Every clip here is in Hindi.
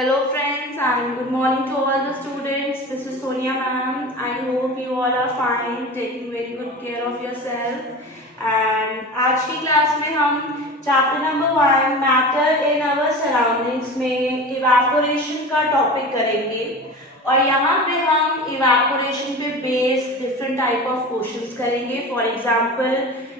Hello friends and good morning to all the students. This is Sonia Mam. I hope you all are fine, taking very good care of yourself. And आज की क्लास में हम chapter number 1 matter in our surroundings में इवेपोरेशन का टॉपिक करेंगे और यहाँ पे हम इवेपोरेशन पे based different type of questions करेंगे. For example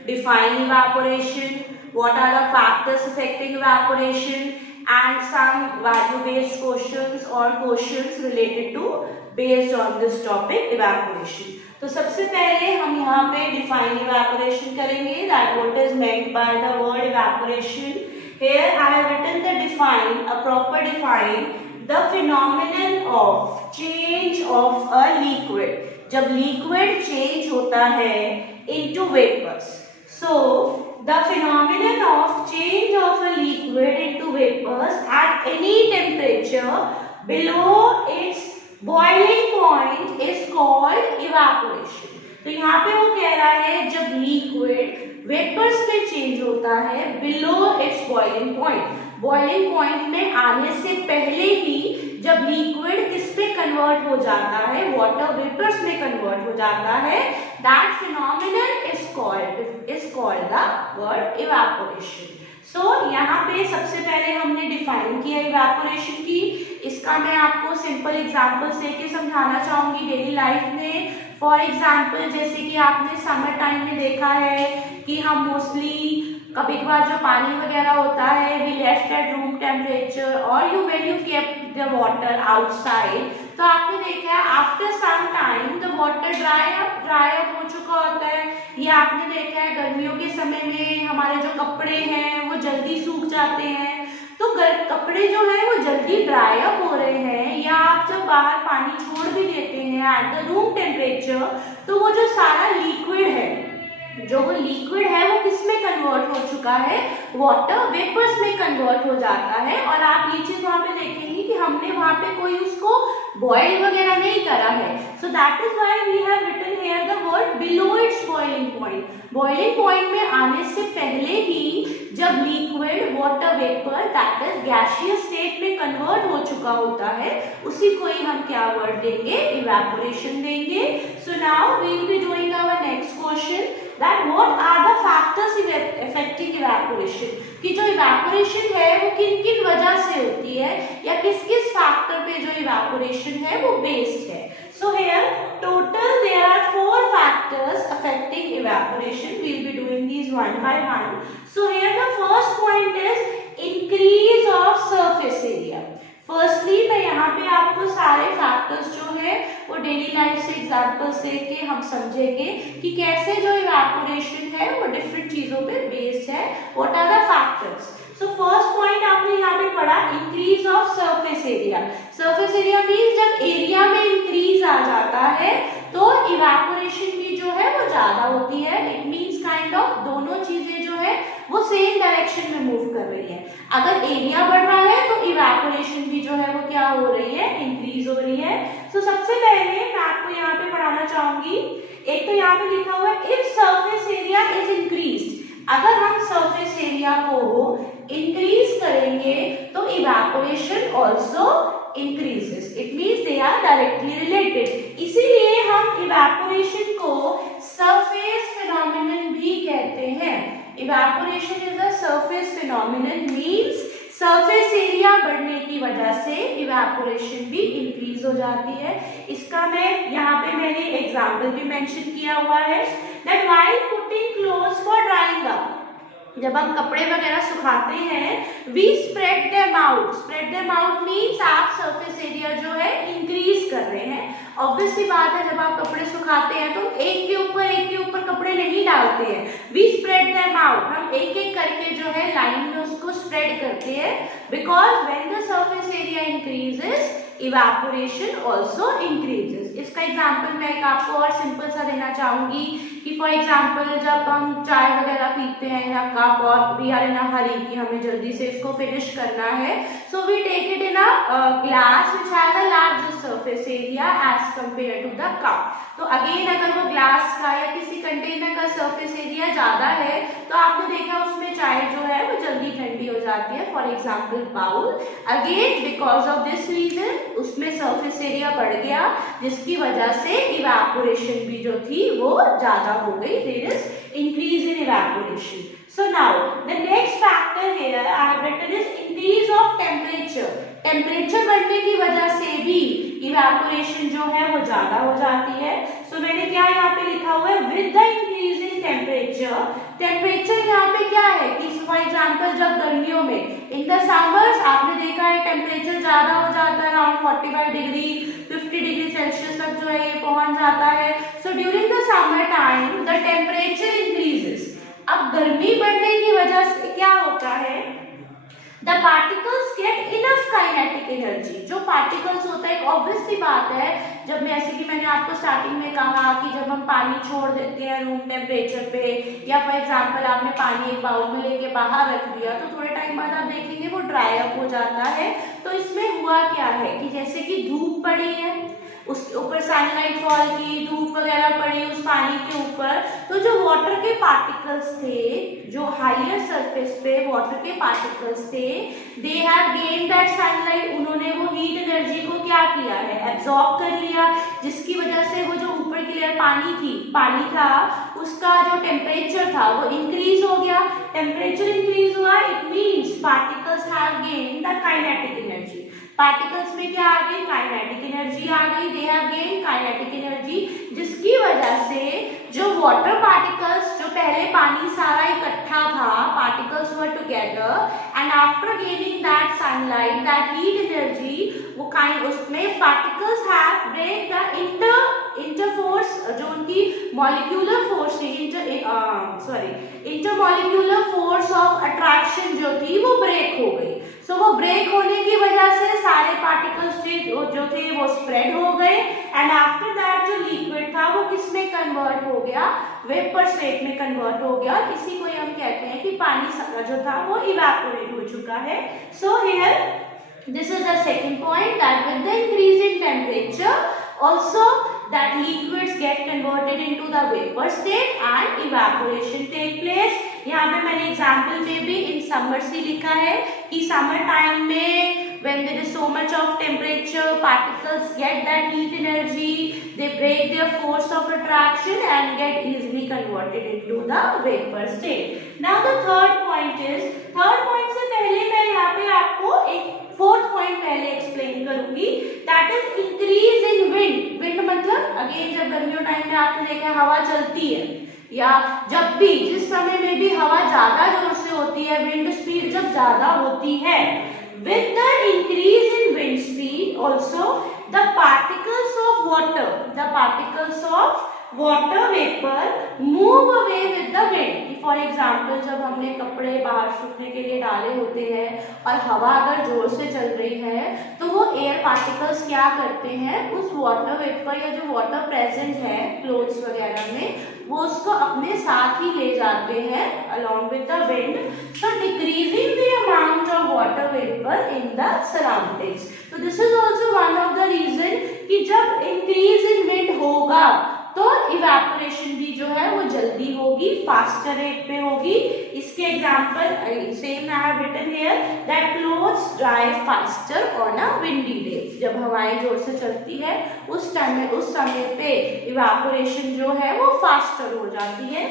define evaporation, what are the factors affecting evaporation and some value based questions or questions related to based on this topic evaporation. तो सबसे पहले हम यहाँ पे define evaporation करेंगे. That what is meant by the word evaporation. Here I have written the define, a proper define, the phenomenon of change of a liquid. जब liquid change होता है into vapors. So the phenomenon of change of a liquid into vapors at any temperature below its boiling point is called evaporation. तो यहाँ पे वो कह रहा है जब liquid vapors में change होता है below its boiling point. Boiling point में आने से पहले ही जब लिक्विड किस पे कन्वर्ट हो जाता है, वाटर वेपर्स में कन्वर्ट हो जाता है, that phenomenon is called the word evaporation. So यहाँ पे सबसे पहले हमने डिफाइन किया इवेपोरेशन की. इसका मैं आपको सिंपल एग्जांपल से के समझाना चाहूंगी डेली लाइफ में. फॉर एग्जांपल जैसे कि आपने समर टाइम में देखा है कि हम मोस्टली कभी कभार जो पानी वगैरह होता है we left at room temperature और you when you keep the water outside, तो आपने देखा है after some time the water dry up हो चुका होता है. या आपने देखा है गर्मियों के समय में हमारे जो कपड़े हैं वो जल्दी सूख जाते हैं. तो कपड़े जो है वो जल्दी ड्राई अप हो रहे हैं, या आप जब बाहर पानी छोड़ भी देते हैं एट द रूम टेम्परेचर तो वो जो सारा लिक्विड है, जो वो लिक्विड है वो किस में कन्वर्ट हो चुका है, वाटर वेपर्स में कन्वर्ट हो जाता है. और आप ये चीज वहां पे देखेंगे कि हमने वहां पे कोई उसको बॉईल वगैरह नहीं करा है. So that is why we have written here the word below it's boiling point. Boiling point में आने से पहले ही जब liquid water vapour that is gaseous state में कन्वर्ट हो चुका होता है, उसी को ही हम क्या वर्ड देंगे, इवेपोरेशन देंगे. So now we will be doing our next question that what are the factors affecting evaporation. कि जो evaporation है वो किन किन वजह से होती है या किस किस फैक्टर पे जो evaporation है वो बेस्ड है. So here total there are 4 factors affecting evaporation. We will be doing these one by one. So here the first point is increase of surface area. Firstly मैं यहाँ पे आपको सारे फैक्टर्स जो है वो डेली लाइफ से एग्जांपल से के हम समझेंगे कि कैसे जो इवेपोरेशन है वो डिफरेंट चीजों पे बेस्ड है. What are the factors. So first point आपने यहाँ पे पढ़ा increase of surface area. Surface area means जब एरिया में इंक्रीज आ जाता है तो इवेपोरेशन भी जो है वो ज्यादा होती है. इट मीन्स काइंड ऑफ दोनों चीजें जो है वो सेम डायरेक्शन में मूव कर रही है. अगर एरिया बढ़ रहा है तो इवेपोरेशन भी जो है वो क्या हो रही है, इंक्रीज हो रही है. सो सबसे पहले मैं आपको यहाँ पे पढ़ाना चाहूंगी. एक तो यहाँ पे लिखा हुआ है if surface area is increased. अगर हम सरफेस एरिया को इंक्रीज करेंगे तो evaporation also increases. It means they are directly related. इसीलिए हम इवेपोरेशन को सरफेस फिनोमिनन भी कहते हैं. Evaporation is a surface phenomenon means surface area बढ़ने की वजह से इवेपोरेशन भी इंक्रीज हो जाती है. इसका मैं यहाँ पे मैंने एग्जाम्पल भी मेंशन किया हुआ है. That while putting clothes for drying up, जब हम कपड़े वगैरह सुखाते हैं we spread them out. Spread them out means आप सरफेस एरिया जो है इंक्रीज कर रहे हैं. ऑब्वियस सी बात है जब आप कपड़े सुखाते हैं तो एक के ऊपर कपड़े नहीं डालते हैं. वी स्प्रेड देम आउट, हम एक एक करके जो है लाइन में उसको स्प्रेड करते हैं. Because when the surface area increases evaporation also increases. इसका एग्जाम्पल मैं एक आपको और सिंपल सा देना चाहूंगी कि फॉर एग्जाम्पल जब हम चाय वगैरह पीते हैं या कप और वी आर इन अ हरी कि हमें जल्दी से इसको फिनिश करना है, so we take it in a glass which has a larger surface area as compare to the cup. तो अगेन अगर वो ग्लास का या किसी कंटेनर का सरफेस एरिया ज्यादा है तो आपने देखा उसमें चाय जो है वो जल्दी ठंडी हो जाती है। For example bowl, again because of this reason उसमें सरफेस एरिया बढ़ गया, जिसकी वजह से इवेपोरेशन भी जो थी वो ज्यादा हो गई। There is increase in evaporation. So now the next factor here I have written is increase of temperature. Temperature बढ़ने की वजह से भी इवेपोरेशन जो है वो ज्यादा हो जाती है। सो मैंने क्या यहाँ पे लिखा हुआ है, with the increase in temperature. Temperature यहाँ पे क्या है कि फॉर एग्जांपल जब गर्मियों में इन द समर्स आपने देखा है टेम्परेचर ज्यादा हो जाता है, अराउंड 45 डिग्री 50 डिग्री सेल्सियस तक जो है ये पहुंच जाता है। So during the summer time the temperature increases. अब गर्मी बढ़ने की वजह से क्या होता है, the particles get enough kinetic energy. जो पार्टिकल्स होता है, एक ऑब्वियस सी बात है, जब मैं ऐसे कि मैंने आपको स्टार्टिंग में कहा कि जब हम पानी छोड़ देते हैं रूम टेम्परेचर पे, या फॉर एग्जांपल आपने पानी एक बाउल में लेके बाहर रख दिया, तो थोड़े टाइम बाद आप देखेंगे वो ड्राई अप हो जाता है। तो इसमें हुआ क्या है कि जैसे कि धूप पड़ी है, उसके ऊपर सनलाइट फॉल की, धूप वगैरह पड़ी उस पानी के ऊपर, तो जो वाटर के पार्टिकल्स थे, जो हायर सरफेस पे वाटर के पार्टिकल्स थे, they have gained that sunlight. उन्होंने वो हीट एनर्जी को क्या किया है, एब्जॉर्ब कर लिया, जिसकी वजह से वो जो ऊपर की लेयर पानी था उसका जो टेम्परेचर था वो इंक्रीज हो गया। टेम्परेचर इंक्रीज हुआ, it means particles have gained the kinetic energy. Particles में क्या आ गई, काइनेटिक एनर्जी आ गई, they have gain kinetic energy, जिसकी वजह से जो वाटर पार्टिकल्स, जो पहले पानी सारा इकट्ठा था, particles were together and after gaining that sunlight that heat energy, वो उसमें पार्टिकल्स हैव ब्रेक द इंटरफोर्स, जो उनकी मॉलिक्यूलर फोर्स थी, इंटरमॉलिक्यूलर फोर्स ऑफ अट्रैक्शन जो थी वो ब्रेक हो गई। सो वो ब्रेक होने की वजह से सारे पार्टिकल्स जो थे वो स्प्रेड हो गए, एंड आफ्टर दैट जो लिक्विड था वो किस में कन्वर्ट हो गया, वेपर स्टेट में कन्वर्ट हो गया। इसी को हम कहते हैं कि पानी जो था वो इवेपोरेट हो चुका है। So here this is the second point, that with the increase in temperature also that liquids get converted into the vapor state and evaporation take place. यहाँ पे मैंने एग्जाम्पल में भी इन समर से लिखा है कि समर टाइम में when there is so much of temperature, particles get that heat energy, they break their force of attraction and get easily converted into the vapor state. Now the third point से पहले मैं यहाँ पे आपको एक फोर्थ पॉइंट पहले एक्सप्लेन करूंगी, that is increase in wind. Wind मतलब अगेन जब गर्मियों टाइम में आपने देखा हवा चलती है, या जब भी जिस समय में भी हवा ज्यादा जोर से होती है, विंड स्पीड जब ज्यादा होती है, with the increase in wind speed also the particles of water vapor move away with the wind। For example जब हमने कपड़े बाहर सूखने के लिए डाले होते हैं और हवा अगर जोर से चल रही है, तो वो एयर पार्टिकल्स क्या करते हैं, उस वाटर वेपर या जो वाटर प्रेजेंट है क्लोथ्स वगैरह में, वो उसको अपने साथ ही ले जाते हैं along with the wind, so decreasing the amount of water vapor in the surroundings। तो this is also one of the reason कि जब increase in wind होगा तो इवेपोरेशन भी जो है वो जल्दी होगी, फास्टर रेट पे होगी। इसके example same I have written here that clothes dry faster on a windy day. जब हवाएं जोर से चलती है उस समय पे इवेपोरेशन जो है वो फास्टर हो जाती है।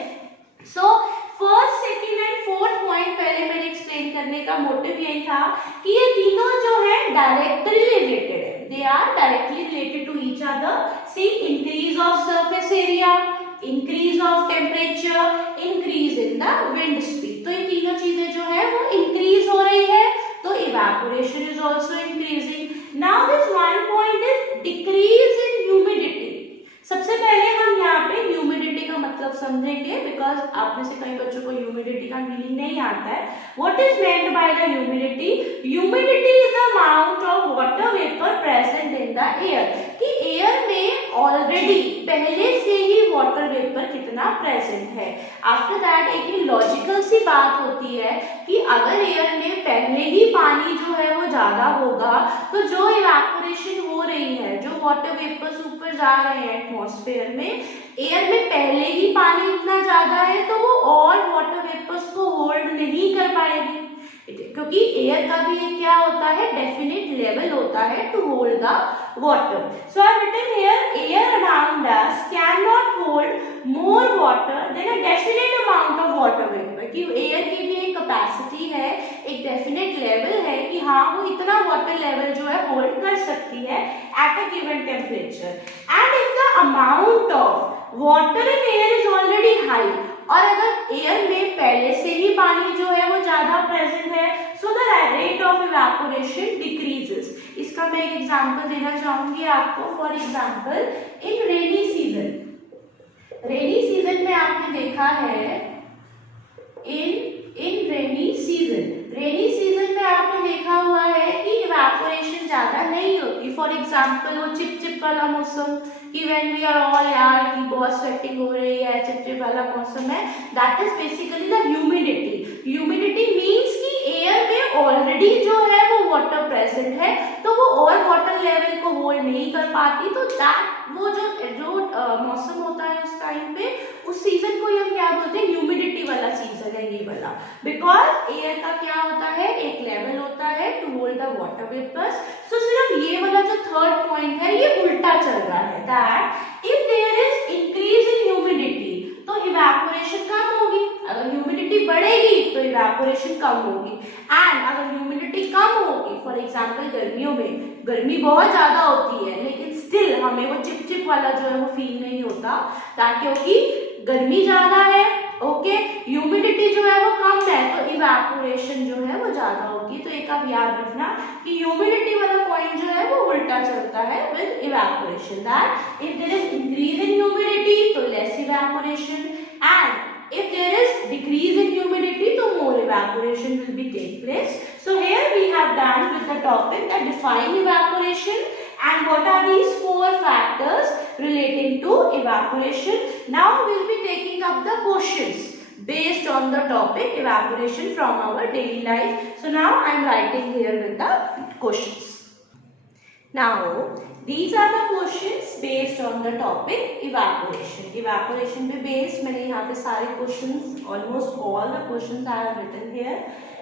So first, second and fourth point पहले मैंने एक्सप्लेन करने का मोटिव यही था कि ये तीनों जो है डायरेक्टली रिलेटेड है, they are directly related to each other. See increase of surface area, increase of temperature, increase in the wind speed. तो इन तीनों चीजें जो है वो इंक्रीज हो रही है, तो evaporation is also increasing. Now this one point is decrease in humidity. सबसे पहले हम यहाँ पे ह्यूमिडिटी का मतलब समझेंगे, बिकॉज आप में से कई बच्चों को ह्यूमिडिटी का मीनिंग नहीं आता है। What is meant by the humidity? Humidity is the amount of water vapour present in the air, कि एयर में ऑलरेडी पहले से ही वाटर वेपर कितना प्रेजेंट है। आफ्टर दैट एक लॉजिकल सी बात होती है कि अगर एयर में पहले ही पानी जो है वो ज्यादा होगा, तो जो इवेपोरेशन हो रही है, जो वाटर वेपर्स ऊपर जा रहे हैं एटमॉस्फेयर में, एयर में पहले ही पानी इतना ज्यादा है तो वो और वाटर वेपर्स को होल्ड नहीं क्योंकि एयर का भी एक क्या होता है, डेफिनेट लेवल होता है to hold the water. So I have written here, air around us cannot hold more water than a definite amount of water vapor. कि एयर की भी एक कैपेसिटी है, एक डेफिनेट लेवल है कि हाँ वो इतना वाटर लेवल जो है होल्ड कर सकती है at a given temperature. And if the amount of water in air is already high, और अगर एयर में पहले से ही पानी जो है वो ज्यादा प्रेजेंट है, so the rate of evaporation decreases. इसका मैं एक एग्जांपल देना चाहूंगी आपको. For example in rainy season, rainy season में आपने देखा है इन रेनी सीजन में आपने देखा हुआ है कि इवेपोरेशन ज्यादा नहीं होती. फॉर एग्जांपल वो चिपचिप वाला मौसम कि व्हेन वी आर ऑल यार कि बहुत स्वेटिंग हो रही है, चिपचिप वाला मौसम है, that is basically the humidity. Humidity means कि एयर में ऑलरेडी जो है वो वाटर प्रेजेंट है, तो वो और वाटर लेवल को होल्ड नहीं कर पाती. तो दैट वो जो मौसम होता है उस टाइम पे, उस सीजन को हम क्या बोलते हैं, ह्यूमिडिटी वाला सीजन है ये वाला. बिकॉज एयर का क्या होता है, एक लेवल होता है to hold the water vapours. So सिर्फ ये वाला जो थर्ड पॉइंट है ये उल्टा चल रहा है, that if there is increase in humidity तो इवेपोरेशन कम होगी. अगर ह्यूमिडिटी बढ़ेगी तो इवेपोरेशन कम होगी. एंड अगर ह्यूमिडिटी कम होगी, फॉर एग्जांपल गर्मियों में गर्मी बहुत ज्यादा होती है लेकिन स्टिल हमें वो चिपचिप वाला जो है वो फील नहीं होता, क्योंकि गर्मी ज्यादा है, ओके, ह्यूमिडिटी जो है वो कम है, तो इवेपोरेशन जो है वो ज्यादा होगी. तो एक आप याद रखना कि ह्यूमिडिटी वाला पॉइंट जो है वो उल्टा चलता है with evaporation. That if there is increase in humidity तो less evaporation, and if there is decrease in humidity तो more evaporation will be take place. So here we have done with the topic that define evaporation and what are these four factors relating to evaporation. Now we will be taking up the questions based on the topic evaporation from our daily life. So now I am writing here with the questions. Now these are the questions based on the topic evaporation. Evaporation पे based मैंने यहाँ पे सारे questions, almost all the questions I have written here.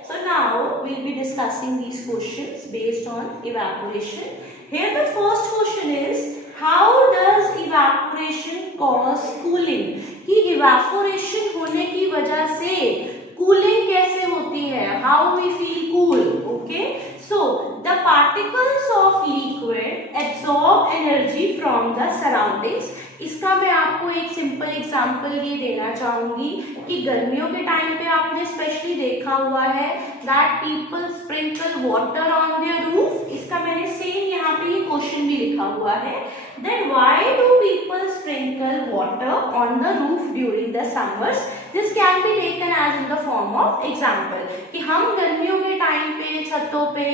So now we will be discussing these questions based on evaporation. Here the first question is, how does evaporation cause cooling? कि evaporation होने की वजह से cooling कैसे होती है? How we feel cool? Okay. So the particles of liquid absorb energy from the surroundings. इसका मैं आपको एक सिंपल एग्जांपल ये देना चाहूंगी कि गर्मियों के टाइम पे आपने स्पेशली देखा हुआ है that people sprinkle water on their roof. इसका मैंने सेम यहाँ पे ये क्वेश्चन भी लिखा हुआ है. Then why do people sprinkle water on the roof during the summers? This can be taken as in the form of example कि हम गर्मियों के टाइम पे छतों पे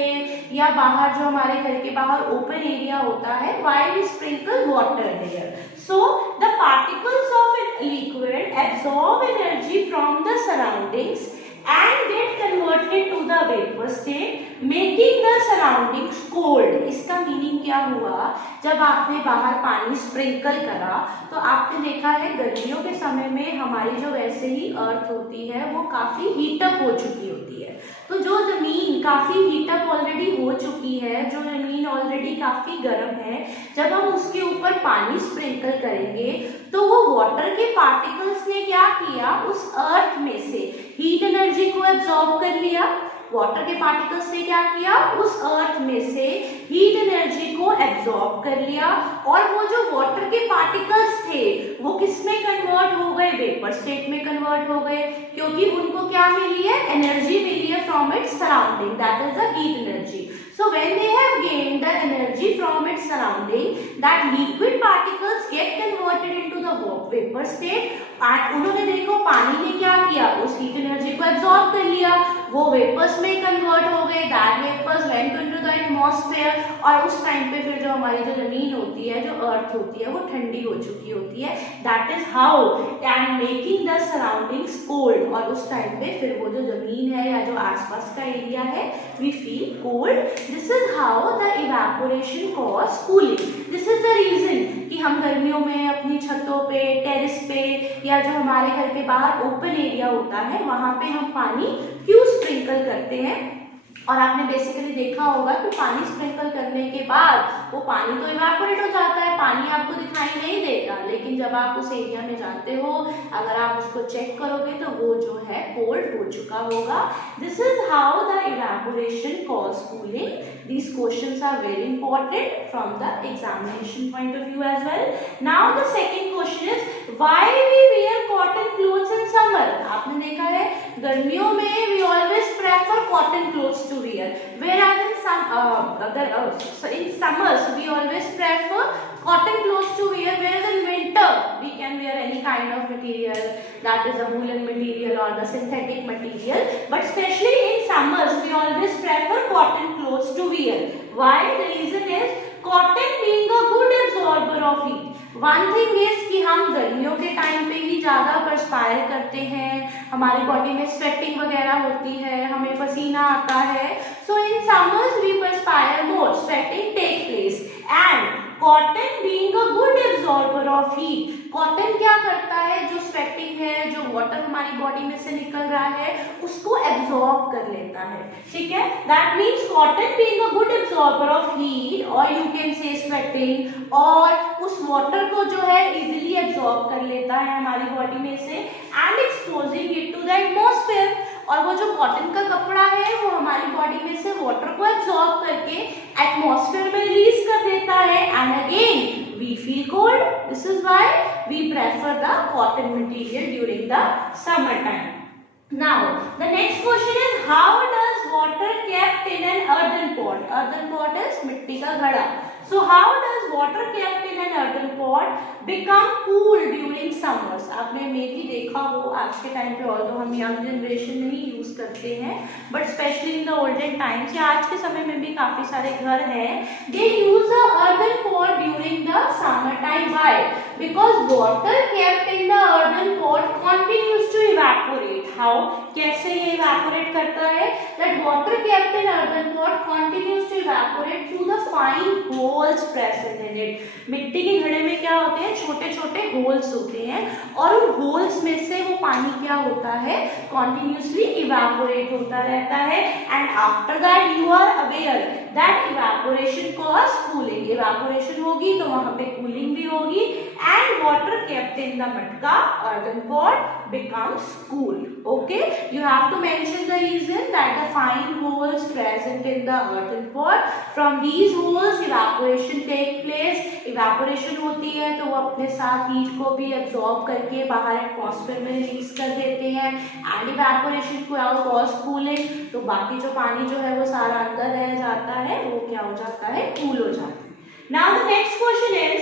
या बाहर जो हमारे घर के बाहर ओपन एरिया होता है, why we sprinkle water there. So the particles of a liquid absorb energy from the surroundings and get converted to the vapor state, making the surroundings cold. इसका मीनिंग क्या हुआ, जब आपने बाहर पानी स्प्रिंकल करा तो आपने देखा है गर्मियों के समय में हमारी जो वैसे ही अर्थ होती है वो काफी हीटअप हो चुकी होती है. तो जो जमीन काफी हीटअप ऑलरेडी हो चुकी है, जो जमीन ऑलरेडी काफी गर्म है, जब हम उसके ऊपर पानी स्प्रिंकल करेंगे तो वो वाटर के पार्टिकल्स ने क्या किया, उस अर्थ में से हीट एनर्जी को एब्जॉर्ब कर लिया. वाटर के पार्टिकल्स ने क्या किया, उस अर्थ में से हीट एनर्जी को एब्जॉर्ब कर लिया, और वो जो वाटर के पार्टिकल्स थे वो किस में कन्वर्ट हो गए, वेपर स्टेट में कन्वर्ट हो गए, क्योंकि उनको क्या मिली है, एनर्जी मिली है from its surrounding, that is the heat energy. So when they have gained the energy from its surrounding, that liquid particles get converted into the vapor state. और उन्होंने देखो पानी ने क्या किया, उस हीट एनर्जी को एब्जॉर्ब कर लिया, वो वेपर्स में कन्वर्ट हो गए, that vapours went into the atmosphere, और उस टाइम पे फिर जो हमारी जो जमीन होती है, जो अर्थ होती है, वो ठंडी हो चुकी होती है. That is how and making the surroundings cold. और उस टाइम पे फिर वो जो जमीन है या जो आसपास का एरिया है, we feel cold. This is how the evaporation cause cooling. This is the reason कि हम गर्मियों में अपनी छतों पे, टेरेस पे या जो हमारे घर के बाहर ओपन एरिया होता है वहां पे हम पानी क्यों स्प्रिंकल करते हैं. और आपने बेसिकली देखा होगा कि पानी स्प्रिंकल करने के बाद वो पानी तो इवेपोरेट हो जाता है, पानी आपको दिखाई नहीं देगा, लेकिन जब आप उस एरिया में जाते हो, अगर आप उसको चेक करोगे तो वो जो है कोल्ड हो चुका होगा। This is how the evaporation cause cooling. These questions are very important from the examination point of view as well. Now the second question is why we wear cotton clothes in summer? आपने देखा है गर्मियों में we always prefer cotton clothes to wear, whereas in summers we always prefer cotton clothes to wear, whereas in winter we can wear any kind of material, that is a woolen material or the synthetic material, but especially in summers we always prefer cotton clothes to wear. Why? The reason is cotton being a good absorber of heat. One thing is कि हम गर्मियों के टाइम पे ही ज़्यादा परस्पायर करते हैं, हमारी बॉडी में स्वेटिंग वगैरह होती है, हमें पसीना आता है, so in summers we perspire more, sweating take place, and cotton being a good absorber of heat. Cotton क्या करता है, जो स्वेटिंग है, जो वाटर हमारी बॉडी में से निकल रहा है, उसको एब्जॉर्ब कर लेता है, ठीक है। That means cotton being a good absorber of heat, और यू कैन से स्वेटिंग, और उस वाटर को जो है इजीली एब्जॉर्ब कर लेता है हमारी बॉडी में से, and exposing it to the atmosphere. और वो जो कॉटन का कपड़ा है वो हमारी बॉडी में से वाटर को एब्जॉर्ब करके एटमॉस्फेयर में रिलीज कर देता है, and again we feel cold. This is why we prefer the cotton material during the summer time. Now the next question is how does water kept in an earthen pot? Earthen pot is मिट्टी का घड़ा. So how does water kept in an earthen pot become cool during summers? आपने मे भी देखा हो आज के टाइम पे, ऑल्दो हम यंग जनरेशन नहीं यूज करते हैं, but specially in the olden times या आज के समय में भी काफी सारे घर हैं, they use a earthen pot during the summer time. Why? Because water kept in the earthen pot continues to evaporate. How? कैसे ये evaporate करता है? That water kept in earthen pot continues to evaporate through the fine holes present in it. मिट्टी के घड़े में क्या होते हैं, छोटे छोटे होल्स होते हैं, और उन होल्स में से वो पानी क्या होता है, continuously evaporate होता रहता है, and after that you are aware that evaporation cause cooling. evaporation होगी तो वहां पे cooling भी होगी, and water kept in the मटका earthen pot becomes cool. Okay, you have to mention the reason that the fine holes present in the earthen pot, from these holes evaporation take place. evaporation होती है तो वो अपने साथ हीट को भी एब्जॉर्ब करके बाहर एटमॉस्फेयर में रिलीज कर देते हैं, एंड evaporation cause cooling, तो बाकी जो पानी जो है वो सारा अंदर रह जाता है, वो क्या हो जाता है, कूल हो जाता है। Now the next question is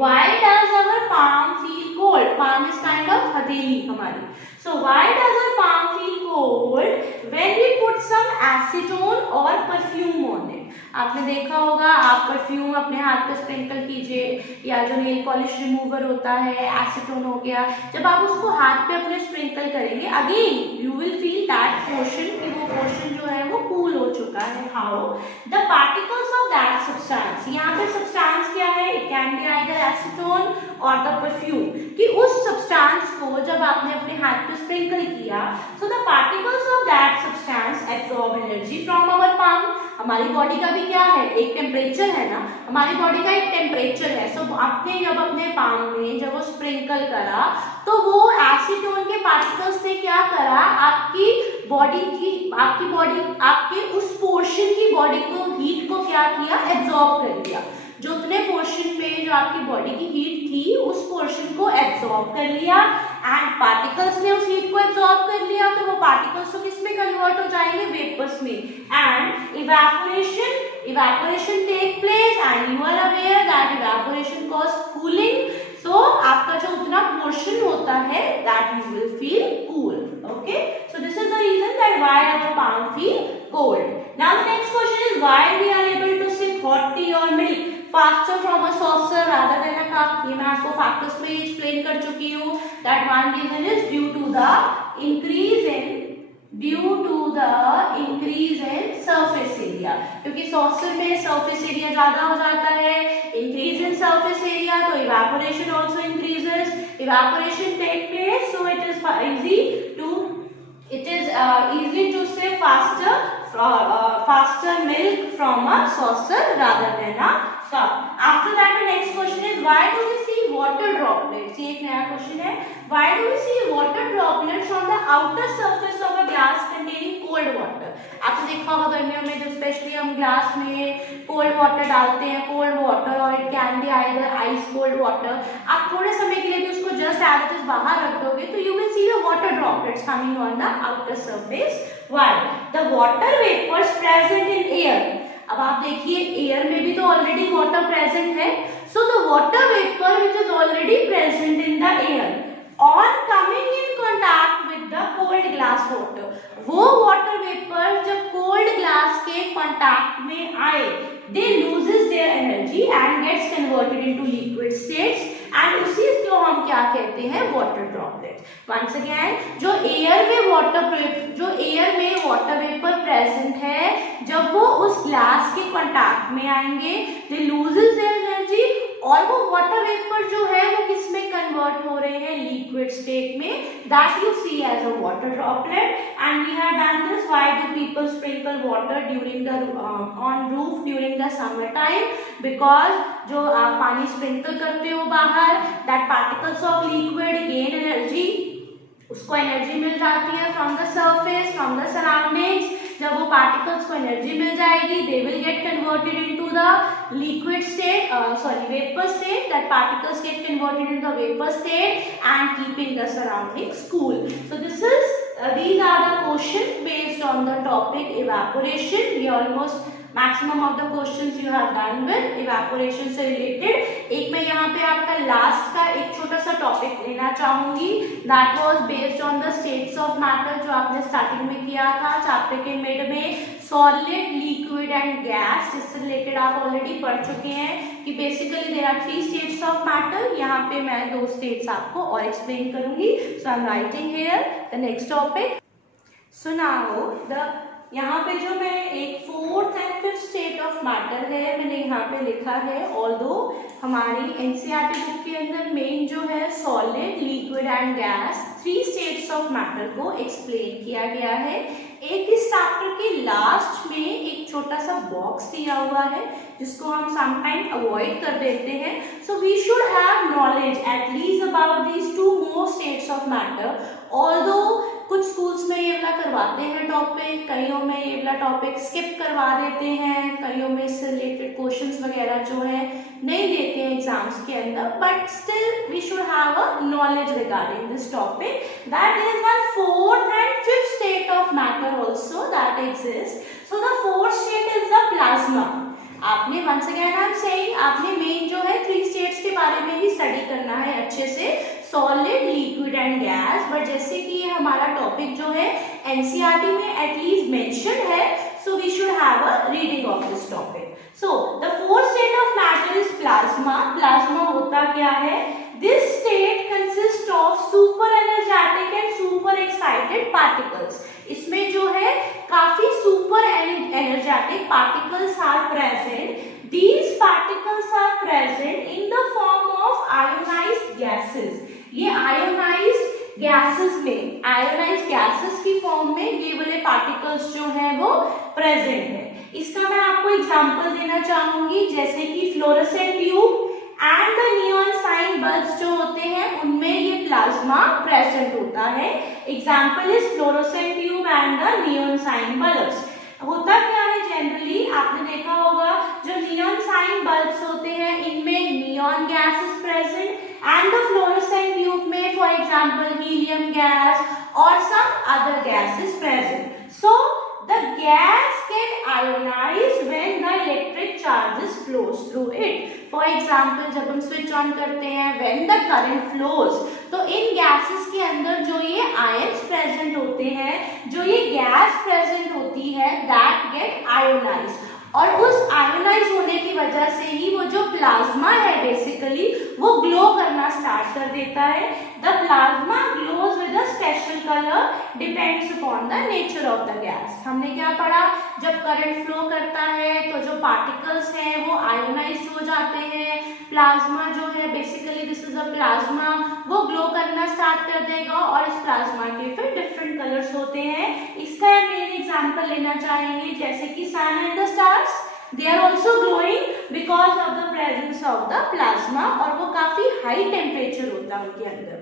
why does our palm feel cold? Palm is kind of हथेली हमारी. So why does our palm feel cold when we put some acetone or perfume on it? आपने देखा होगा, आप परफ्यूम अपने हाथ पे स्प्रिंकल कीजिए, या जो नेल पॉलिश रिमूवर होता है, एसीटोन हो गया, जब आप उसको हाथ पे अपने स्प्रिंकल करेंगे, again you will feel that portion, कि वो पोर्शन जो है वो कूल हो चुका है. How? The particles of that substance, यहाँ पे सब्सटेंस क्या है, it can be either acetone और द परफ्यूम, कि उस सब्सटेंस को जब आपने अपने हाथ पे स्प्रिंकल किया, so the particles of that substance absorb energy from our palm. हमारी बॉडी का भी क्या है, एक टेम्परेचर है ना, हमारी बॉडी का एक टेम्परेचर है. सो आपने जब अपने पाम में जब वो स्प्रिंकल करा, तो वो एसीटोन के पार्टिकल्स ने क्या करा, आपकी बॉडी आपके उस पोर्शन की बॉडी को, हीट को क्या किया, एब्जॉर्ब कर लिया. जो उतने पोर्शन में जो आपकी बॉडी की हीट थी, उस पोर्शन को एब्जॉर्ब कर लिया, एंड पार्टिकल्स ने उस हीट को एब्जॉर्ब कर लिया, तो वो पार्टिकल्स तो किस में कन्वर्ट हो जाएंगे, वेपर्स में, and evaporation take place, and you are aware that evaporation cause cooling. तो आपका जो उतना पोर्शन होता है, that you will feel cool. Okay, so this is the reason that why our palm feel cold. Now the next question is why we are able to sip hot tea और milk faster from a saucer rather than a cup. ये मैं आपको फैक्टर्स में एक्सप्लेन कर चुकी हूँ. That one reason is due to the increase in surface area. क्योंकि saucer में surface area ज़्यादा हो जाता है. Increase in surface area, तो evaporation also increases. Evaporation take place, so it is easy to sip faster faster milk from a saucer rather than a cup. After that, the next question is, why do we see water droplets? ये एक नया क्वेश्चन है. Why do we see water droplets on the outer surface of a glass containing cold water? आपने देखा होगा गर्मियों में जो स्पेशली हम ग्लास में कोल्ड वाटर डालते हैं, कोल्ड वाटर, और it can be either ice cold water. आप थोड़े समय के लिए भी उसको जस्ट एज इट इज बाहर रख दोगे तो you will see the water droplets coming on the outer surface. Why? The water vapours present in air. अब आप देखिए एयर में भी तो ऑलरेडी वाटर प्रेजेंट है. So the water vapour which is already present in the air on coming in contact with the cold glass water, वो वाटर वेपर जब कोल्ड ग्लास के कांटेक्ट में आए, they loses their energy and gets converted into liquid states, and उसी को हम क्या कहते हैं? Water droplet. वंस अगेन, जो एयर में वाटर वेपर प्रेजेंट है, जब वो उस ग्लास के कांटेक्ट में आएंगे, they loses their energy, और वो वाटर वेपर जो है वो किस में कन्वर्ट हो रहे हैं? लिक्विड स्टेट में. That you see as a water droplet. And we have done this. Why do people sprinkle water during the on roof during the summer time? Because जो आप पानी स्प्रिंकल करते हो बाहर, that particles of liquid gain energy, उसको एनर्जी मिल जाती है from the surface, from the surroundings. जब वो पार्टिकल्स को एनर्जी मिल जाएगी, they will get converted into the liquid state, vapour state. That particles gate converted into the vapour state and keeping the surroundings cool. So this is these are the questions based on the topic evaporation. We almost maximum of the questions you have done with evaporation से related. एक मैं यहाँ पे आपका लास्ट का एक छोटा सा टॉपिक लेना चाहूंगी. That was based on the states of matter, जो आपने स्टार्टिंग में किया था चैप्टर के मिड में. सॉलिड, लिक्विड एंड गैस, इससे रिलेटेड आप ऑलरेडी पढ़ चुके हैं कि basically there are 3 states of matter. यहाँ पे मैं 2 स्टेट्स आपको और एक्सप्लेन करूंगी. So I am writing here the next topic. So now the यहाँ पे जो मैं एक 4th and 5th state of matter है मैंने यहाँ पे लिखा है. ऑल्दो हमारी एनसीईआरटी बुक के अंदर मेन जो है solid, liquid and gas 3 states of matter को एक्सप्लेन किया गया है. एक इस चैप्टर के लास्ट में एक छोटा सा बॉक्स दिया हुआ है जिसको हम समटाइम अवॉइड कर देते हैं. So we should have knowledge at least about these 2 more states of matter. Although कुछ स्कूल्स में ये वाला करवाते हैं टॉपिक, कईयों में ये वाला टॉपिक स्किप करवा देते हैं, कईयों में इससे रिलेटेड क्वेश्चंस वगैरह जो है नहीं देते हैं एग्जाम्स के अंदर. But still we should have a knowledge regarding this topic. That is one 4th and 5th state of matter also that exists. So the 4th state is the plasma. आपने once again I'm saying आपने मेन जो है 3 स्टेट्स के बारे में ही स्टडी करना है अच्छे से, solid, liquid and gas. But जैसे कि ये हमारा टॉपिक जो है एनसीईआरटी में एटलीस्ट मेंशन है, so we should have a reading of this topic. So the 4th state of matter is plasma. Plasma होता क्या है? This state consist of super energetic and super excited particles. इसमें जो है काफी super energetic particles are present. These particles are present in the form of ionized gases. ये ionized gases में, ionized gases की फॉर्म में ये वाले पार्टिकल्स जो हैं वो प्रेजेंट है. इसका मैं आपको एग्जांपल देना चाहूंगी, जैसे कि fluorescent tube and the neon sign bulbs जो होते हैं उनमें ये प्लाज्मा प्रेजेंट होता है. Example is fluorescent tube and the neon sign bulbs. होता क्या है जनरली आपने देखा होगा जो नियॉन साइन बल्ब्स होते हैं इनमें neon gas is present and the fluorescent tube में फॉर एग्जांपल हीलियम गैस और some other gas is present. So the gas get ionized when the electric charges flows through it. For example, जब हम switch on करते हैं when the current flows, तो इन gases के अंदर जो ये ions present होते हैं, जो ये gas present होती है, that get ionized. और उस आयोनाइज होने की वजह से ही वो जो प्लाज्मा है बेसिकली वो ग्लो करना स्टार्ट कर देता है. The plasma glows with a special colour depends upon the nature of the gas. हमने क्या पढ़ा, जब करंट फ्लो करता है तो जो पार्टिकल्स हैं वो आयोनाइज हो जाते हैं. प्लाज्मा जो है basically this is a plasma, वो ग्लो करना स्टार्ट कर देगा और इस प्लाज्मा के फिर डिफरेंट कलर्स होते हैं. इसका मेन एग्जांपल एग्जांपल लेना चाहेंगे, जैसे कि sun and the stars, they are also glowing because of the presence of the plasma, और वो काफी हाई टेम्परेचर होता है उनके अंदर.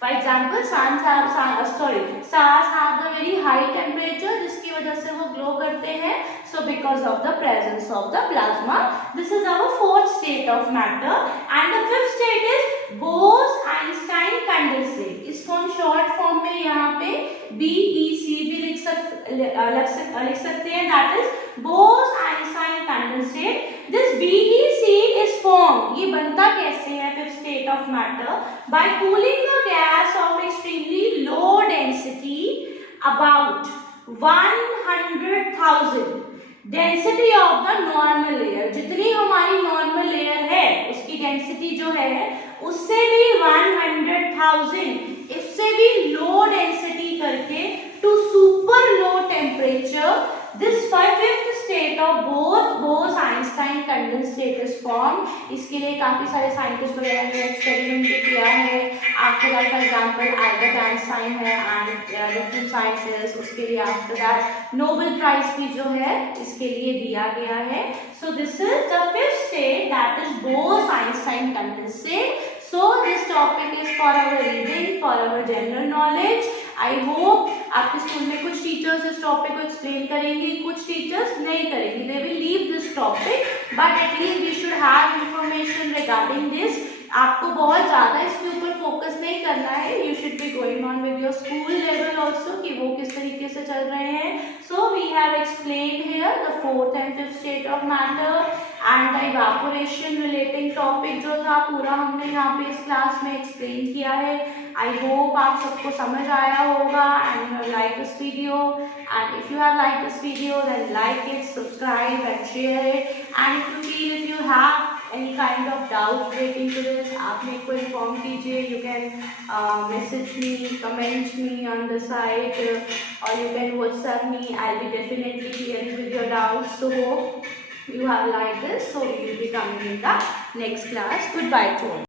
For example, stars have the very high temperature, जिसकी वजह से वो ग्लो करते हैं. So because of the presence of the plasma, this is our fourth state of matter. And the fifth state is Bose-Einstein condensate. इसको हम short form में यहाँ पे BEC भी लिख सकते हैं. That is Bose-Einstein condensate. This BEC is formed. ये बनता कैसे है fifth state of matter? By cooling the gas of extremely low density, about 100,000 density of the normal layer. जितनी हमारी नॉर्मल लेयर है उसकी डेंसिटी जो है उससे भी 100,000 इससे भी लो डेंसिटी करके to super low temperature, this fifth state of Bose-Einstein condensate is formed. इसके लिए काफी सारे साइंटिस्ट वगैरह ने एक्सपेरिमेंट भी किया है. After that for example Albert Einstein है एंड डिफरेंट साइंटिस्ट. उसके लिए आफ्टर दैट नोबेल प्राइज भी जो है इसके लिए दिया गया है. सो this is the fifth state, that is Bose-Einstein condensate. So this topic is for our reading, for our general knowledge. I hope आपके स्कूल में कुछ टीचर्स इस टॉपिक को एक्सप्लेन करेंगी, कुछ टीचर्स नहीं करेंगी. They will leave this topic, but at least we should have information regarding this. आपको बहुत ज़्यादा इसके ऊपर फोकस नहीं करना है. You should be going on with your school level also कि वो किस तरीके से चल रहे हैं. So we have explained here the fourth and fifth state of matter and the evaporation relating topic जो था पूरा हमने यहाँ पे इस क्लास में एक्सप्लेन किया है. I hope आप सबको समझ आया होगा and you have liked this video, and if you have liked this video then like it, subscribe and share it. And if you have any kind of doubt relating to this, आप मेरे को inform कीजिए. You can message me, comment me on the site, or you can WhatsApp me. I'll be definitely clearing with your doubts. So hope you have liked this. So we will be coming in the next class. Goodbye to all.